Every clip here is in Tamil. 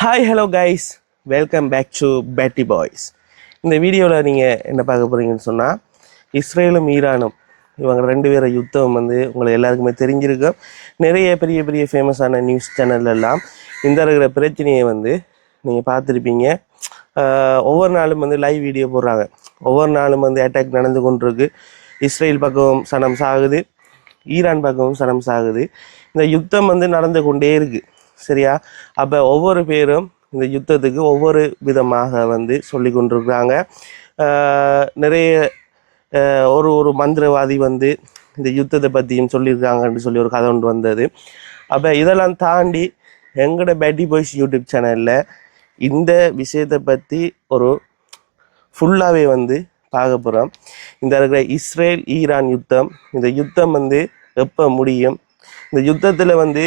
Hi hello guys welcome back to Betty boys இந்த வீடியோவில் நீங்கள் என்ன பார்க்க போகிறீங்கன்னு சொன்னால் இஸ்ரேலும் ஈரானும் இவங்க ரெண்டு பேரை யுத்தம் வந்து உங்களுக்கு எல்லாருக்குமே தெரிஞ்சிருக்கும். நிறைய பெரிய பெரிய ஃபேமஸான நியூஸ் சேனல்லாம் இந்த இருக்கிற பிரச்சனையை வந்து நீங்கள் பார்த்துருப்பீங்க. ஒவ்வொரு நாளும் வந்து லைவ் வீடியோ போடுறாங்க. ஒவ்வொரு நாளும் வந்து அட்டாக் நடந்து கொண்டிருக்கு. இஸ்ரேல் பக்கம் சனம் சாகுது. ஈரான் பக்கமும் சனம் சாகுது. இந்த யுத்தம் வந்து நடந்து கொண்டே இருக்குது சரியா? அப்போ ஒவ்வொரு பேரும் இந்த யுத்தத்துக்கு ஒவ்வொரு விதமாக வந்து சொல்லி கொண்டிருக்கிறாங்க. நிறைய ஒரு ஒரு மந்திரவாதி வந்து இந்த யுத்தத்தை பற்றியும் சொல்லியிருக்காங்கன்னு சொல்லி ஒரு கதை ஒன்று வந்தது. அப்போ இதெல்லாம் தாண்டி எங்களோட பேட்டி பாய்ஸ் யூடியூப் சேனலில் இந்த விஷயத்தை பற்றி ஒரு ஃபுல்லாகவே வந்து பார்க்க போகிறோம் இந்த இருக்கிற இஸ்ரேல் ஈரான் யுத்தம் இந்த யுத்தம் வந்து எப்போ முடியும்? இந்த யுத்தத்தில் வந்து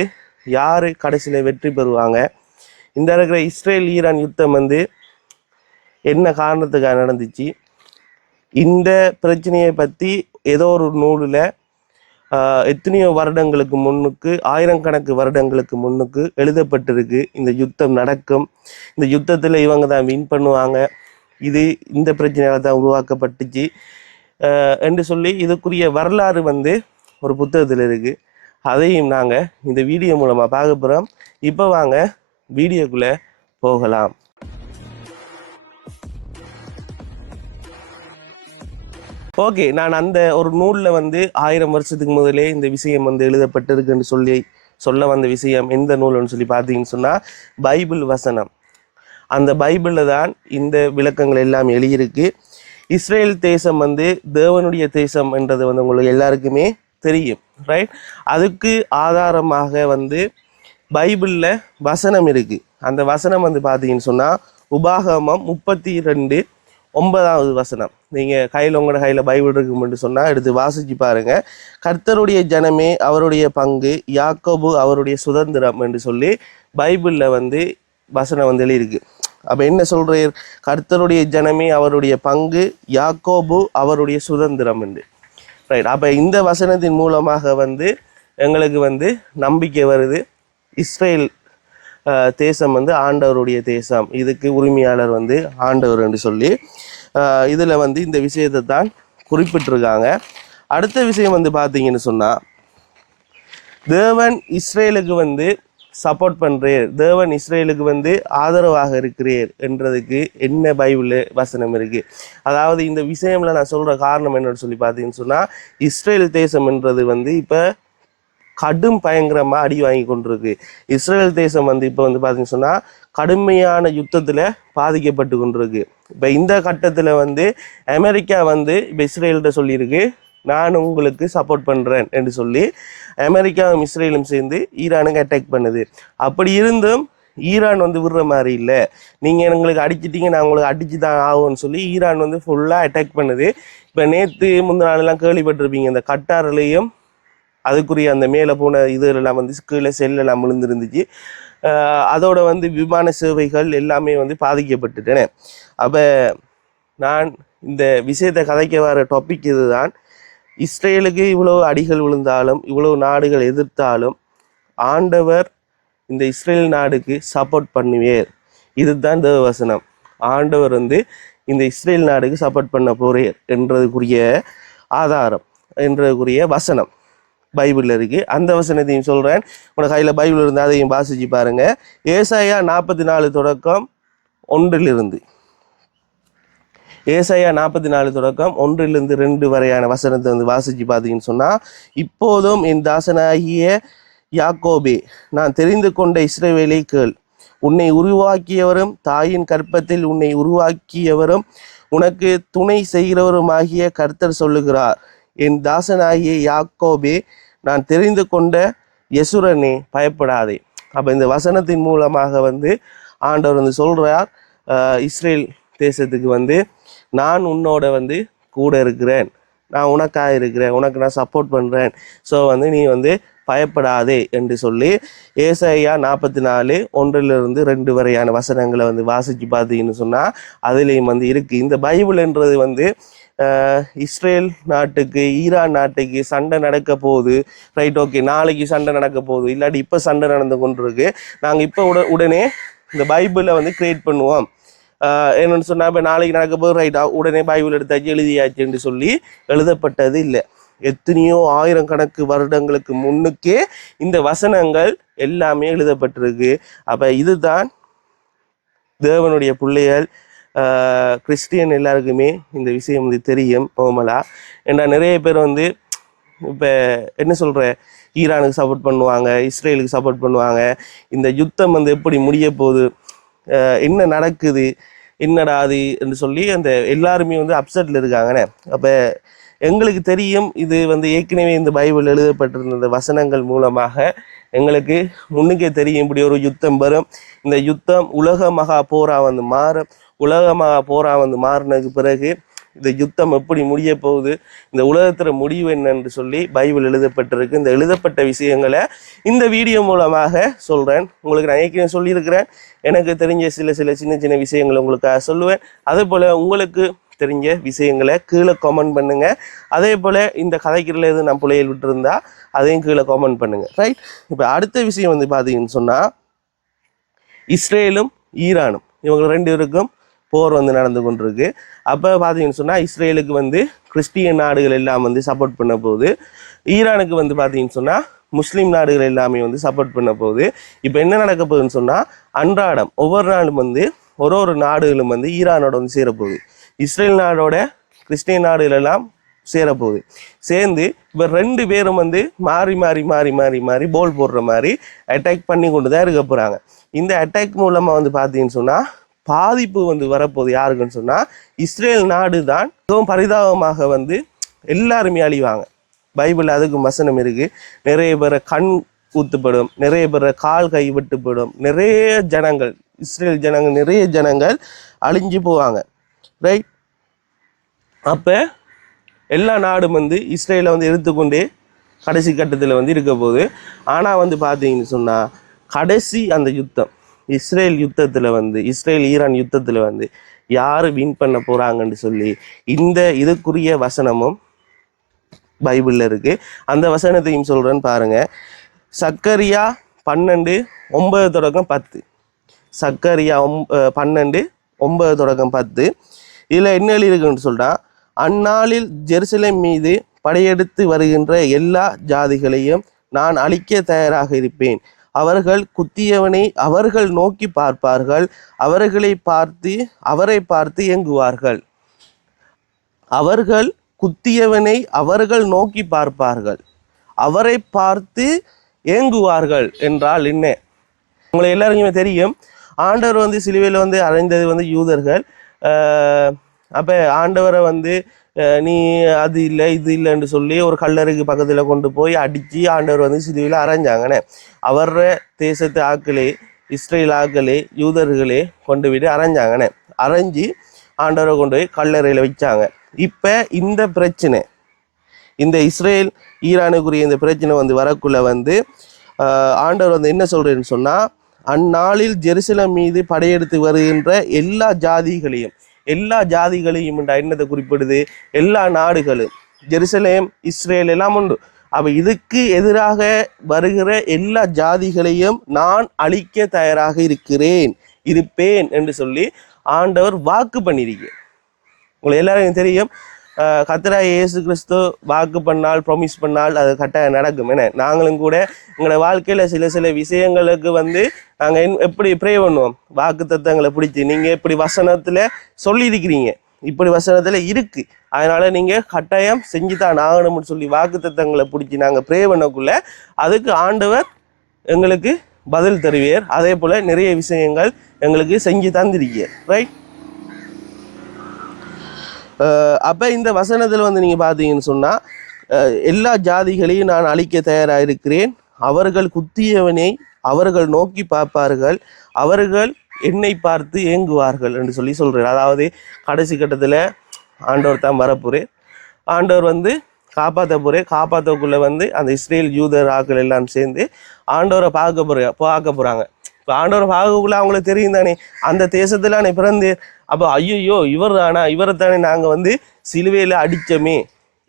யார் கடைசியில் வெற்றி பெறுவாங்க? இந்த இருக்கிற இஸ்ரேல் ஈரான் யுத்தம் வந்து என்ன காரணத்துக்காக நடந்துச்சு? இந்த பிரச்சனையை பற்றி ஏதோ ஒரு நூலில் எத்தனையோ வருடங்களுக்கு முன்னுக்கு ஆயிரக்கணக்கு வருடங்களுக்கு முன்னுக்கு எழுதப்பட்டிருக்கு. இந்த யுத்தம் நடக்கும். இந்த யுத்தத்தில் இவங்க தான் வின் பண்ணுவாங்க. இது இந்த பிரச்சனையால் தான் உருவாக்கப்பட்டுச்சு. என்று சொல்லி இதுக்குரிய வரலாறு வந்து ஒரு புத்தகத்தில் இருக்குது அதையும் நாங்கள் இந்த வீடியோ மூலமாக பார்க்க போகிறோம் இப்போ வாங்க வீடியோக்குள்ளே போகலாம். ஓகே நான் அந்த ஒரு நூலில் வந்து ஆயிரம் வருஷத்துக்கு முதலே இந்த விஷயம் வந்து எழுதப்பட்டிருக்குன்னு சொல்லி சொல்ல வந்த விஷயம் எந்த நூல்னு சொல்லி பார்த்தீங்கன்னு சொன்னால் பைபிள் வசனம். அந்த பைபிளில் தான் இந்த விளக்கங்கள் எல்லாம் எழுதியிருக்கு. இஸ்ரேல் தேசம் வந்து தேவனுடைய தேசம் என்றது வந்து உங்களுக்கு எல்லாருக்குமே தெரியும். ரைட் அதுக்கு ஆதாரமாக வந்து பைபிளில் வசனம் இருக்குது அந்த வசனம் வந்து பார்த்தீங்கன்னு சொன்னால் உபாகமம் முப்பத்தி ரெண்டு ஒன்பதாவது வசனம். நீங்கள் கையில் உங்களோட கையில் பைபிள் இருக்கும்னு சொன்னால் எடுத்து வாசிச்சு பாருங்கள் கர்த்தருடைய ஜனமே அவருடைய பங்கு யாக்கோபு அவருடைய சுதந்திரம் என்று சொல்லி பைபிளில் வந்து வசனம் வந்து எழுதியிருக்கு. அப்போ என்ன சொல்கிறீர் கர்த்தருடைய ஜனமே அவருடைய பங்கு யாக்கோபு அவருடைய சுதந்திரம் என்று. ரைட் அப்போ இந்த வசனத்தின் மூலமாக வந்து எங்களுக்கு வந்து நம்பிக்கை வருது. இஸ்ரேல் தேசம் வந்து ஆண்டவருடைய தேசம். இதுக்கு உரிமையாளர் வந்து ஆண்டவர் என்று சொல்லி இதில் வந்து இந்த விஷயத்தை தான் குறிப்பிட்டிருக்காங்க. அடுத்த விஷயம் வந்து பார்த்தீங்கன்னு சொன்னால் தேவன் இஸ்ரேலுக்கு வந்து சப்போர்ட் பண்ணுறீர் தேவன் இஸ்ரேலுக்கு வந்து ஆதரவாக இருக்கிறீர் என்றதுக்கு என்ன பைபிள் வசனம் இருக்குது அதாவது இந்த விஷயம்ல நான் சொல்கிற காரணம் என்னன்னு சொல்லி பார்த்தீங்கன்னு சொன்னால் இஸ்ரேல் தேசம் என்றது வந்து இப்போ கடும் பயங்கரமாக அடி வாங்கி கொண்டிருக்கு. இஸ்ரேல் தேசம் வந்து இப்போ வந்து பார்த்தீங்கன்னு சொன்னால் கடுமையான யுத்தத்தில் பாதிக்கப்பட்டு கொண்டிருக்கு. இப்போ இந்த கட்டத்தில் வந்து அமெரிக்கா வந்து இப்போ இஸ்ரேல்கிட்ட சொல்லியிருக்கு நான் உங்களுக்கு சப்போர்ட் பண்ணுறேன் என்று சொல்லி அமெரிக்காவும் இஸ்ரேலும் சேர்ந்து ஈரானுக்கு அட்டாக் பண்ணுது. அப்படி இருந்தும் ஈரான் வந்து விடுற மாதிரி இல்லை. நீங்கள் எங்களுக்கு அடிச்சிட்டீங்க நான் உங்களுக்கு அடிச்சு தான் ஆகும்னு சொல்லி ஈரான் வந்து ஃபுல்லாக அட்டாக் பண்ணுது. இப்போ நேற்று முந்தின நாளெல்லாம் கேள்விப்பட்டிருப்பீங்க இந்த கட்டாரிலையும் அதுக்குரிய அந்த மேலே போன இதெல்லாம் வந்து கீழே செல்லெல்லாம் விழுந்துருந்துச்சு. அதோட வந்து விமான சேவைகள் எல்லாமே வந்து பாதிக்கப்பட்டுட்டன. அப்போ நான் இந்த விஷயத்தை கதைக்க வர டாபிக் இதுதான். இஸ்ரேலுக்கு இவ்வளோ அடிகள் விழுந்தாலும் இவ்வளோ நாடுகள் எதிர்த்தாலும் ஆண்டவர் இந்த இஸ்ரேல் நாடுக்கு சப்போர்ட் பண்ணுவேர். இதுதான் தேவவசனம் ஆண்டவர் வந்து இந்த இஸ்ரேல் நாடுக்கு சப்போர்ட் பண்ண போறேர் என்றதுக்குரிய ஆதாரம் என்றதுக்குரிய வசனம். பைபிளில் இருக்குது அந்த வசனத்தையும் சொல்கிறேன் உங்களோட கையில் பைபிள் இருந்தால் அதையும் வாசிச்சு பாருங்கள் ஏசாயா நாற்பத்தி நாலு தொடக்கம் ஒன்றிலிருந்து. ஏசாயா நாற்பத்தி நாலு தொடக்கம் ஒன்றிலிருந்து ரெண்டு வரையான வசனத்தை வந்து வாசிச்சு பார்த்தீங்கன்னு சொன்னால் இப்போதும் என் தாசனாகிய யாக்கோபே நான் தெரிந்து கொண்ட இஸ்ரேவேலை கேள். உன்னை உருவாக்கியவரும் தாயின் கற்பத்தில் உன்னை உருவாக்கியவரும் உனக்கு துணை செய்கிறவருமாகிய கர்த்தர் சொல்லுகிறார். என் தாசனாகிய யாக்கோபே நான் தெரிந்து கொண்ட யசுரனே பயப்படாதே. அப்போ இந்த வசனத்தின் மூலமாக வந்து ஆண்டவர் வந்து சொல்கிறார் இஸ்ரேல் தேசத்துக்கு வந்து நான் உன்னோட வந்து கூட இருக்கிறேன். நான் உனக்காக இருக்கிறேன். உனக்கு நான் சப்போர்ட் பண்ணுறேன் ஸோ வந்து நீ வந்து பயப்படாதே என்று சொல்லி ஏசையா நாற்பத்தி நாலு ஒன்றிலிருந்து ரெண்டு வரையான வசனங்களை வந்து வாசித்து பார்த்தீங்கன்னு சொன்னால் அதுலேயும் வந்து இருக்குது இந்த பைபிள்ன்றது வந்து இஸ்ரேல் நாட்டுக்கு ஈரான் நாட்டுக்கு சண்டை நடக்க போகுது. ரைட் ஓகே நாளைக்கு சண்டை நடக்க போகுது. இல்லாட்டி இப்போ சண்டை நடந்து கொண்டிருக்கு. நாங்கள் இப்போ உட உடனே இந்த பைபிளை வந்து கிரியேட் பண்ணுவோம். என்னென்னு சொன்னால் இப்போ நாளைக்கு நடக்க போது ரைட்டா உடனே பைபிள் எடுத்தாச்சு எழுதியாச்சுன்னு சொல்லி எழுதப்பட்டது இல்லை. எத்தனையோ ஆயிரக்கணக்கு வருடங்களுக்கு முன்னுக்கே இந்த வசனங்கள் எல்லாமே எழுதப்பட்டிருக்கு. அப்போ இதுதான் தேவனுடைய பிள்ளைகள் கிறிஸ்டியன் எல்லாருக்குமே இந்த விஷயம் வந்து தெரியும் கோமலா. ஏன்னா நிறைய பேர் வந்து இப்போ என்ன சொல்கிற ஈரானுக்கு சப்போர்ட் பண்ணுவாங்க இஸ்ரேலுக்கு சப்போர்ட் பண்ணுவாங்க. இந்த யுத்தம் வந்து எப்படி முடிய போகுது என்ன நடக்குது என்னடா அது என்று சொல்லி அந்த எல்லாருமே வந்து அப்செட்டில் இருக்காங்கண்ணே அப்போ எங்களுக்கு தெரியும் இது வந்து ஏற்கனவே இந்த பைபிள் எழுதப்பட்டிருந்த வசனங்கள் மூலமாக எங்களுக்கு முன்னுக்கே தெரியும் இப்படி ஒரு யுத்தம் வரும். இந்த யுத்தம் உலக மகா போரா வந்து மாறும். உலக மகா போரா வந்து மாறினதுக்கு பிறகு இந்த யுத்தம் எப்படி முடிய போகுது இந்த உலகத்துல முடிவு என்னன்னு சொல்லி பைபிள் எழுதப்பட்டிருக்கு. இந்த எழுதப்பட்ட விஷயங்களை இந்த வீடியோ மூலமாக சொல்றேன். உங்களுக்கு நான் ஏற்கனவே சொல்லியிருக்கிறேன். எனக்கு தெரிஞ்ச சில சில சின்ன சின்ன விஷயங்களை உங்களுக்காக சொல்லுவேன். அதே போல உங்களுக்கு தெரிஞ்ச விஷயங்களை கீழே கமெண்ட் பண்ணுங்க. அதே போல இந்த கதைக்கிறதுல எதுவும் நான் பிள்ளைகள் விட்டுருந்தா அதையும் கீழே கமெண்ட் பண்ணுங்க. ரைட் இப்போ அடுத்த விஷயம் வந்து பார்த்தீங்கன்னு சொன்னா இஸ்ரேலும் ஈரானும் இவங்க ரெண்டு பேருக்கும் போர் வந்து நடந்து கொண்டிருக்கு. அப்போ பார்த்தீங்கன்னு சொன்னால் இஸ்ரேலுக்கு வந்து கிறிஸ்டியன் நாடுகள் எல்லாம் வந்து சப்போர்ட் பண்ண போகுது. ஈரானுக்கு வந்து பார்த்தீங்கன்னு சொன்னால் முஸ்லீம் நாடுகள் எல்லாமே வந்து சப்போர்ட் பண்ண போகுது. இப்போ என்ன நடக்க போகுதுன்னு சொன்னால் அன்றாடம் ஒவ்வொரு நாளும் வந்து ஒரு ஒரு நாடுகளும் வந்து ஈரானோட வந்து சேரப்போகுது இஸ்ரேல் நாடோட கிறிஸ்டியன் நாடுகள் எல்லாம் சேரப்போகுது சேர்ந்து இப்போ ரெண்டு பேரும் வந்து மாறி மாறி மாறி மாறி மாறி போல் போடுற மாதிரி அட்டாக் பண்ணி கொண்டு தான் இருக்க போகிறாங்க இந்த அட்டாக் மூலமாக வந்து பார்த்தீங்கன்னு சொன்னால் பாதிப்பு வந்து வரப்போகுது யாருக்குன்னு சொன்னால் இஸ்ரேல் நாடு தான் மிகவும் பரிதாபமாக வந்து எல்லாருமே அழிவாங்க. பைபிள் அதுக்கு வசனம் இருக்குது நிறைய பேரை கண் ஊத்துப்படும் நிறைய பேரை கால் கை வெட்டுப்படும் நிறைய ஜனங்கள் இஸ்ரேல் ஜனங்கள் நிறைய ஜனங்கள் அழிஞ்சு போவாங்க. ரைட் அப்போ எல்லா நாடும் வந்து இஸ்ரேலை வந்து எடுத்துக்கொண்டே கடைசி கட்டத்தில் வந்து இருக்க போகுது. ஆனால் வந்து பார்த்தீங்கன்னு சொன்னால் கடைசி அந்த யுத்தம். இஸ்ரேல் யுத்தத்தில் வந்து இஸ்ரேல் ஈரான் யுத்தத்தில் வந்து யார் வின் பண்ண போகிறாங்கன்னு சொல்லி இந்த இதுக்குரிய வசனமும் பைபிளில் இருக்குது அந்த வசனத்தையும் சொல்கிறேன்னு பாருங்கள் சக்கரியா பன்னெண்டு ஒன்பது தொடக்கம் பத்து. சக்கரியா ஒம் பன்னெண்டு ஒன்பது தொடக்கம் பத்து. இதில் என்ன எழுதியிருக்குன்னு சொல்லிட்டா அந்நாளில் ஜெருசலேம் மீது படையெடுத்து வருகின்ற எல்லா ஜாதிகளையும் நான் அழிக்க தயாராக இருப்பேன். அவர்கள் குத்தியவனை அவர்கள் நோக்கி பார்ப்பார்கள். அவர்களை பார்த்து அவரை பார்த்து இயங்குவார்கள் அவர்கள் குத்தியவனை அவர்கள் நோக்கி பார்ப்பார்கள். அவரை பார்த்து ஏங்குவார்கள் என்றால் என்ன? உங்களை எல்லாருக்குமே தெரியும். ஆண்டவர் வந்து சிலுவையில் வந்து அடைந்தது வந்து யூதர்கள். அப்போ ஆண்டவரை வந்து நீ அது இல்லை இது இல்லைன்னு சொல்லி ஒரு கல்லறைக்கு பக்கத்தில் கொண்டு போய் அடித்து ஆண்டவர் வந்து சிலுவையில் அரைஞ்சாங்கண்ணே அவர தேசத்து ஆக்களே இஸ்ரேல் ஆக்களே யூதர்களே கொண்டு விட்டு அரைஞ்சாங்கண்ணே அரைஞ்சி ஆண்டவரை கொண்டு போய் கல்லறையில் வச்சாங்க. இப்போ இந்த பிரச்சனை இந்த இஸ்ரேல் ஈரானுக்குரிய இந்த பிரச்சனை வந்து வரக்குள்ள வந்து ஆண்டவர் வந்து என்ன சொல்கிறேன்னு சொன்னால் அந்நாளில் ஜெருசலம் மீது படையெடுத்து வருகின்ற எல்லா ஜாதிகளையும் எல்லா ஜாதிகளையும் என்ற என்னத்தை குறிப்பிடுது. எல்லா நாடுகளும். ஜெருசலேம் இஸ்ரேல் எல்லாம் உண்டு. அப்போ இதுக்கு எதிராக வருகிற எல்லா ஜாதிகளையும் நான் அழிக்க தயாராக இருக்கிறேன். இருப்பேன் என்று சொல்லி ஆண்டவர் வாக்கு பண்ணியிருக்கேன் உங்களுக்கு எல்லாருக்கும் தெரியும். கத்திரா இயேசு கிறிஸ்து வாக்கு பண்ணால் ப்ரொமிஸ் பண்ணால் அது கட்டாயம் நடக்கும். என்ன? நாங்களும் கூட எங்களோட வாழ்க்கையில் சில சில விஷயங்களுக்கு வந்து நாங்கள் என்- எப்படி ப்ரே பண்ணுவோம்? வாக்கு தத்தங்களை பிடிச்சி. நீங்கள் இப்படி வசனத்தில் சொல்லியிருக்கிறீங்க. இப்படி வசனத்தில் இருக்கு. அதனால நீங்க கட்டாயம் செஞ்சுதான் ஆகணும்னு சொல்லி வாக்கு தத்தங்களை பிடிச்சி நாங்கள் ப்ரே பண்ணக்குள்ள அதுக்கு ஆண்டவர் எங்களுக்கு பதில் தருவியர் அதே போல நிறைய விஷயங்கள் எங்களுக்கு செஞ்சு தந்திருக்கியர் ரைட் அப்போ இந்த வசனத்தில் வந்து நீங்கள் பார்த்தீங்கன்னு சொன்னால் எல்லா ஜாதிகளையும் நான் அழிக்க தயாராக இருக்கிறேன் அவர்கள் குத்தியவனை அவர்கள் நோக்கி பார்ப்பார்கள். அவர்கள் என்னை பார்த்து ஏங்குவார்கள் என்று சொல்லி சொல்கிறேன் அதாவது கடைசி கட்டத்தில் ஆண்டவர் தான் வரப்போறேன். ஆண்டவர் வந்து காப்பாற்ற போகிறேன் காப்பாற்றக்குள்ளே வந்து அந்த இஸ்ரேல் யூதர் ஆக்கள் எல்லாம் சேர்ந்து ஆண்டவரை பார்க்க போகிற பார்க்க போகிறாங்க இப்போ ஆண்டவர் பார்க்கக்குள்ள அவங்களுக்கு தெரியும் தானே? அந்த தேசத்தில் நான் பிறந்து அப்போ ஐயோ இவர் தானா இவரை தானே நாங்கள் வந்து சிலுவையில் அடிச்சோமே.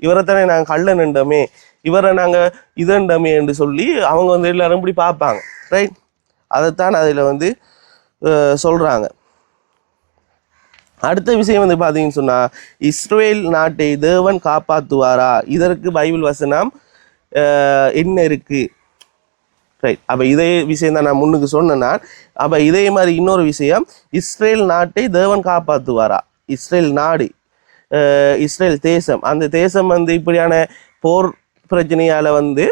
இவரை தானே நாங்கள் கள்ள நின்றோமே. இவரை நாங்கள் இதண்டமே என்று சொல்லி அவங்க வந்து எல்லாரும் இப்படி பார்ப்பாங்க. ரைட் அதைத்தான் அதில் வந்து சொல்கிறாங்க அடுத்த விஷயம் வந்து பார்த்தீங்கன்னு சொன்னால் இஸ்ரேல் நாட்டை தேவன் காப்பாற்றுவாரா இதற்கு பைபிள் வசனம் என்ன இருக்குது ரைட் அப்போ இதே விஷயம் தான் நான் முன்னுக்கு சொன்னேன்னா அப்போ இதே மாதிரி இன்னொரு விஷயம் இஸ்ரேல் நாட்டை தேவன் காப்பாற்றுவாரா இஸ்ரேல் நாடு இஸ்ரேல் தேசம். அந்த தேசம் வந்து இப்படியான போர் பிரச்சனையால் வந்து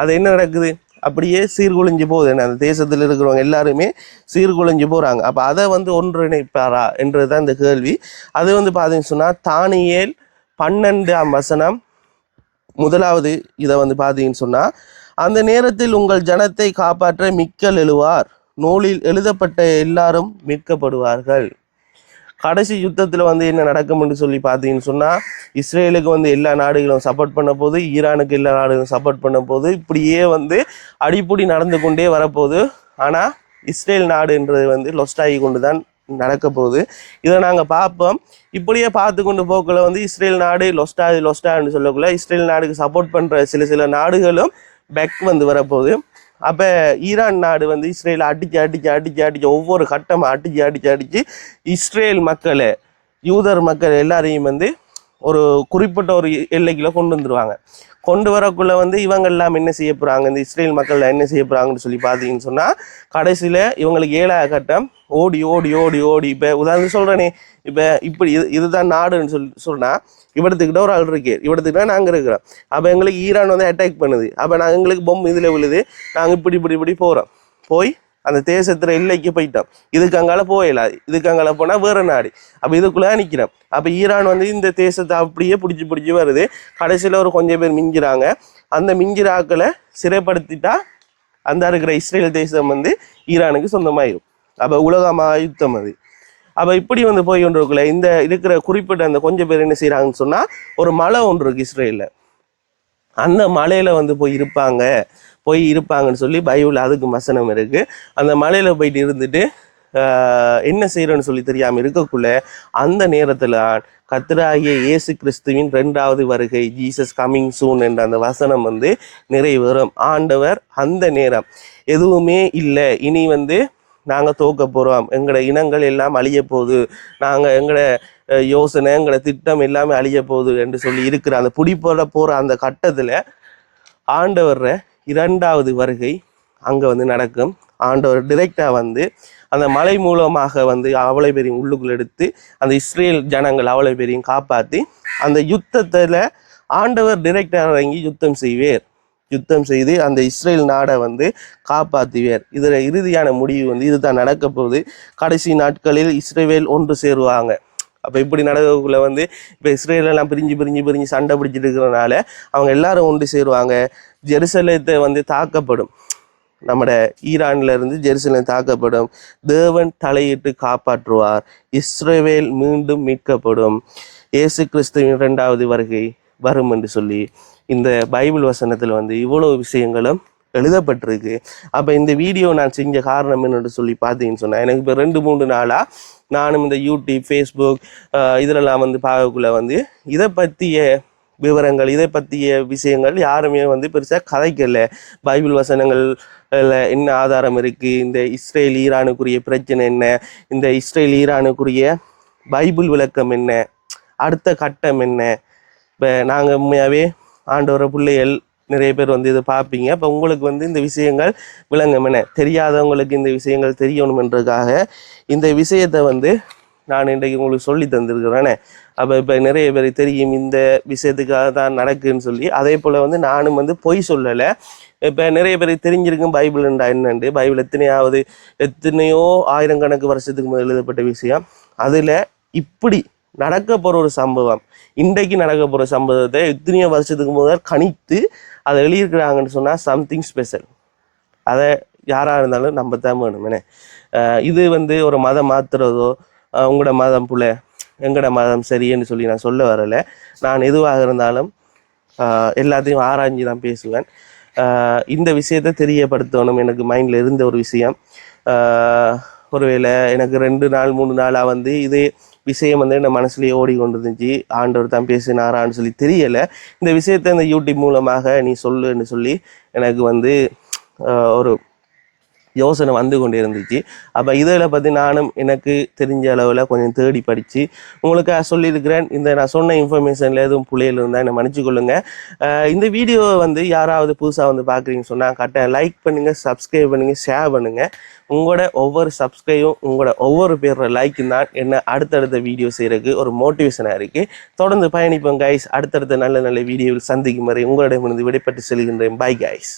அது என்ன நடக்குது? அப்படியே சீர்குலைஞ்சு போகுது. என்ன அந்த தேசத்தில் இருக்கிறவங்க எல்லாருமே சீர்குலைஞ்சு போகிறாங்க அப்போ அதை வந்து ஒன்றிணைப்பாரா என்றது தான் இந்த கேள்வி. அது வந்து பார்த்தீங்கன்னு சொன்னால் தானியேல் பன்னெண்டாம் வசனம் முதலாவது இதை வந்து பார்த்தீங்கன்னு சொன்னால் அந்த நேரத்தில் உங்கள் ஜனத்தை காப்பாற்ற மிக்கல் எழுவார் நூலில் எழுதப்பட்ட எல்லாரும் மீட்கப்படுவார்கள். கடைசி யுத்தத்தில் வந்து என்ன நடக்கும்னு சொல்லி பார்த்தீங்கன்னு சொன்னால் இஸ்ரேலுக்கு வந்து எல்லா நாடுகளும் சப்போர்ட் பண்ண போது ஈரானுக்கு எல்லா நாடுகளும் சப்போர்ட் பண்ண போது இப்படியே வந்து அடிப்படி நடந்து கொண்டே வரப்போகுது. ஆனால் இஸ்ரேல் நாடுன்றது வந்து லொஸ்டாகி கொண்டு தான் நடக்க போகுது. இதை நாங்கள் பார்ப்போம். இப்படியே பார்த்து கொண்டு போக்குள்ள வந்து இஸ்ரேல் நாடு லொஸ்டா லொஸ்டான்னு சொல்லக்குள்ள இஸ்ரேல் நாடுக்கு சப்போர்ட் பண்ணுற சில சில நாடுகளும் பேக் வந்து வரப்போகுது. அப்போ ஈரான் நாடு வந்து இஸ்ரேலை அடிச்சு அடிச்சு அடிச்சு அடிச்சு ஒவ்வொரு கட்டமாக அடிச்சு அடிச்சு அடிச்சு இஸ்ரேல் மக்களை யூதர் மக்கள் எல்லாரையும் வந்து ஒரு குறிப்பிட்ட ஒரு எல்லைக்குள்ள கொண்டு வந்துடுவாங்க கொண்டு வரக்குள்ள வந்து இவங்க எல்லாம் என்ன செய்ய போறாங்க? இந்த இஸ்ரேல் மக்கள் என்ன செய்ய போறாங்கன்னு சொல்லி பார்த்தீங்கன்னு சொன்னா கடைசியில இவங்களுக்கு ஏழாவது கட்டம் ஓடி ஓடி ஓடி ஓடி. இப்போ உதாரணம் சொல்றேனே இப்போ இப்படி இது இதுதான் நாடுன்னு சொல்லி சொன்னா இவடத்துக்கிட்ட ஒரு ஆள் இருக்கு இவடத்துக்கிட்ட நாங்கள் இருக்கிறோம். அப்போ எங்களுக்கு ஈரான் வந்து அட்டாக் பண்ணுது. அப்போ நாங்கள் எங்களுக்கு பொம்மை இதில் விழுது. நாங்கள் இப்படி இப்படி இப்படி போகிறோம் போய் அந்த தேசத்துல எல்லைக்கு போயிட்டோம் இதுக்கு அங்கால போயிடலாம் இதுக்கு அங்கால போனால் வேற நாடு. அப்போ இதுக்குள்ளே நிற்கிறோம் அப்போ ஈரான் வந்து இந்த தேசத்தை அப்படியே பிடிச்சி பிடிச்சி வருது. கடைசியில் ஒரு கொஞ்சம் பேர் மிஞ்சுறாங்க. அந்த மிஞ்சிறாக்களை சிறைப்படுத்திட்டா அந்த இருக்கிற இஸ்ரேல் தேசம் வந்து ஈரானுக்கு சொந்தமாயிரும். அப்போ உலகமா யுத்தம் அது. அப்போ இப்படி வந்து போய் ஒன்று இருக்குல்ல இந்த இருக்கிற குறிப்பிட்ட அந்த கொஞ்சம் பேர் என்ன செய்கிறாங்கன்னு சொன்னால் ஒரு மலை ஒன்று இருக்கு இஸ்ரேலில். அந்த மலையில வந்து போய் இருப்பாங்க. போய் இருப்பாங்கன்னு சொல்லி பைபிள் அதுக்கு வசனம் இருக்கு. அந்த மலையில் போயிட்டு இருந்துட்டு என்ன செய்கிறோன்னு சொல்லி தெரியாமல் இருக்கக்குள்ள அந்த நேரத்தில் கர்த்தராகிய இயேசு கிறிஸ்துவின் ரெண்டாவது வருகை ஜீசஸ் கமிங் சூன் என்ற அந்த வசனம் வந்து நிறைவேறும். ஆண்டவர் அந்த நேரம் எதுவுமே இல்லை. இனி வந்து நாங்கள் தோக்க போகிறோம் எங்களோட இனங்கள் எல்லாம் அழிய போகுது. நாங்கள் எங்களோட யோசனை எங்களோட திட்டம் எல்லாமே அழிய போகுது என்று சொல்லி இருக்கிற அந்த பிடிப்பட போகிற அந்த கட்டத்தில் ஆண்டவரை இரண்டாவது வருகை அங்கே வந்து நடக்கும். ஆண்டவர் டிரெக்டாக வந்து அந்த மலை மூலமாக வந்து அவ்வளோ பேரையும் உள்ளுக்குள்ள எடுத்து அந்த இஸ்ரேல் ஜனங்கள் அவ்வளோ பேரையும் காப்பாற்றி அந்த யுத்தத்தில் ஆண்டவர் டிரெக்டாக இறங்கி யுத்தம் செய்வேர். யுத்தம் செய்து அந்த இஸ்ரேல் நாடை வந்து காப்பாற்றுவேர் இதில் இறுதியான முடிவு வந்து இதுதான் நடக்க போகுது. கடைசி நாட்களில் இஸ்ரேல் ஒன்று சேருவாங்க. அப்போ இப்படி நடக்கக்குள்ள வந்து இப்போ இஸ்ரேல் எல்லாம் பிரிஞ்சு பிரிஞ்சு பிரிஞ்சு சண்டை பிடிச்சிட்டு இருக்கிறனால அவங்க எல்லாரும் ஒன்று சேருவாங்க. ஜெருசலேத்தை வந்து தாக்கப்படும். நம்மட ஈரான்ல இருந்து ஜெருசலம் தாக்கப்படும். தேவன் தலையிட்டு காப்பாற்றுவார். இஸ்ரேவேல் மீண்டும் மீட்கப்படும். இயேசு கிறிஸ்துவின் இரண்டாவது வருகை வரும் என்று சொல்லி இந்த பைபிள் வசனத்தில் வந்து இவ்வளவு விஷயங்களும் எழுதப்பட்டிருக்கு. அப்போ இந்த வீடியோ நான் செஞ்ச காரணம் என்னன்னு சொல்லி பார்த்தீங்கன்னு சொன்னேன் எனக்கு இப்போ ரெண்டு மூணு நாளாக நானும் இந்த யூடியூப் ஃபேஸ்புக் இதிலெல்லாம் வந்து பார்க்கக்குள்ள வந்து இதை பற்றிய விவரங்கள் இதை பற்றிய விஷயங்கள் யாருமே வந்து பெருசாக கதைக்கல. பைபிள் வசனங்கள் என்ன ஆதாரம் இருக்குது இந்த இஸ்ரேல் ஈரானுக்குரிய பிரச்சனை என்ன? இந்த இஸ்ரேல் ஈரானுக்குரிய பைபிள் விளக்கம் என்ன? அடுத்த கட்டம் என்ன? இப்போ நாங்கள் உண்மையாகவே ஆண்டவர பிள்ளைகள் நிறைய பேர் வந்து இதை பார்ப்பீங்க. அப்போ உங்களுக்கு வந்து இந்த விஷயங்கள் விளங்கும் என்ன? தெரியாதவங்களுக்கு இந்த விஷயங்கள் தெரியணுமென்றதுக்காக இந்த விஷயத்தை வந்து நான் இன்றைக்கு உங்களுக்கு சொல்லி தந்திருக்கிறேனே. அப்போ இப்போ நிறைய பேர் தெரியும் இந்த விஷயத்துக்காக தான் நடக்குன்னு சொல்லி. அதே போல் வந்து நானும் வந்து பொய் சொல்லலை. இப்போ நிறைய பேர் தெரிஞ்சிருக்கும் பைபிள்ன்றா என்னண்டு? பைபிள் எத்தனையாவது எத்தனையோ ஆயிரக்கணக்கு வருஷத்துக்கு முதல் எழுதப்பட்ட விஷயம். அதில் இப்படி நடக்க போகிற ஒரு சம்பவம் இன்றைக்கு நடக்க போகிற சம்பவத்தை எத்தனையோ வருஷத்துக்கு முதல் கணித்து அதை எழுதியிருக்கிறாங்கன்னு சொன்னால் சம்திங் ஸ்பெஷல் அதை யாராக இருந்தாலும் நம்ம தான் வேணும் என்ன இது வந்து ஒரு மதம் மாத்துறதோ உங்களோட மதம் புல எங்களோட மதம் சரின்னு சொல்லி நான் சொல்ல வரலை. நான் எதுவாக இருந்தாலும் எல்லாத்தையும் ஆராய்ஞ்சு தான் பேசுவேன். இந்த விஷயத்த தெரியப்படுத்தணும். எனக்கு மைண்டில் இருந்த ஒரு விஷயம். ஒருவேளை எனக்கு ரெண்டு நாள் மூணு நாளாக வந்து இதே விஷயம் வந்து என் மனசுலேயே ஓடி கொண்டு இருந்துச்சு ஆண்டவர் தான் பேசினாரான்னு சொல்லி தெரியலை. இந்த விஷயத்த இந்த யூடியூப் மூலமாக நீ சொல்லுன்னு சொல்லி எனக்கு வந்து ஒரு யோசனை வந்து கொண்டே இருந்துச்சு அப்போ இதில் பற்றி நானும் எனக்கு தெரிஞ்ச அளவில் கொஞ்சம் தேடி படித்து உங்களுக்கு சொல்லியிருக்கிறேன். இந்த நான் சொன்ன இன்ஃபர்மேஷனில் எதுவும் புள்ளையில் இருந்தால் என்னை மன்னிச்சுக்கொள்ளுங்க கொள்ளுங்கள் இந்த வீடியோவை வந்து யாராவது புதுசாக வந்து பார்க்குறீங்கன்னு சொன்னால் கரெக்டாக லைக் பண்ணுங்கள் சப்ஸ்கிரைப் பண்ணுங்கள் ஷேர் பண்ணுங்கள் உங்களோட ஒவ்வொரு சப்ஸ்கிரைபும் உங்களோட ஒவ்வொரு பேரோட லைக்கும் தான் என்ன அடுத்தடுத்த வீடியோ செய்கிறதுக்கு ஒரு மோட்டிவேஷனாக இருக்குது தொடர்ந்து பயணிப்போம் கைஸ் அடுத்தடுத்த நல்ல நல்ல வீடியோவில் சந்திக்கும் வரை உங்களிடமிருந்து விடைபெற்று செல்கின்றேன். Bye guys